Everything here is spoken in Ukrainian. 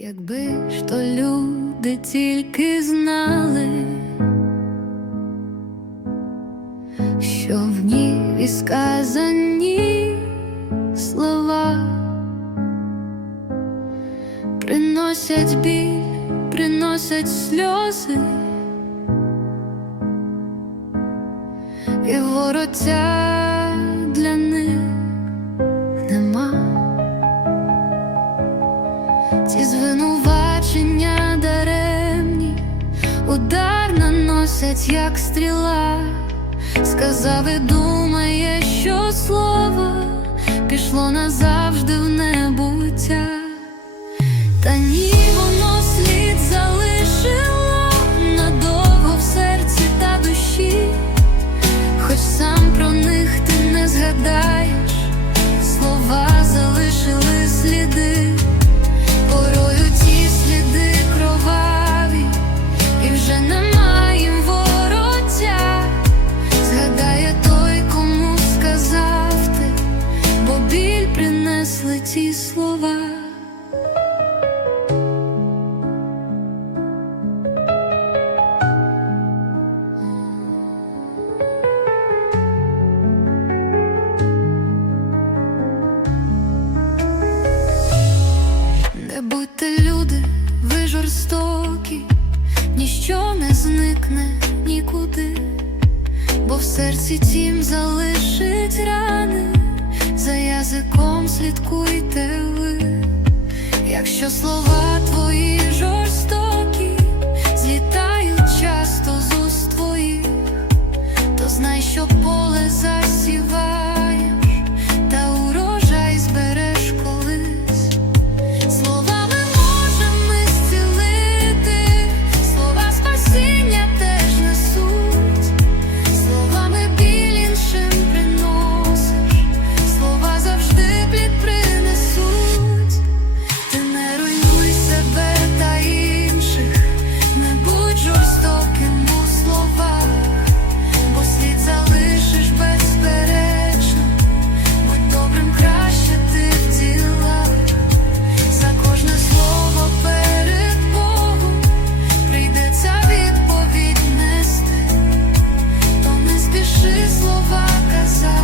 Якби ж то люди тільки знали, що в ній сказані слова приносять біль, приносять сльози. І вороття для них Ці звинувачення даремні, удар наносять, як стріла. Сказав і думає, що слово пішло назавжди в небуття. Жорстокі, ніщо не зникне нікуди, бо в серці тім залишить рани, за язиком слідкуйте ви, якщо слова outside.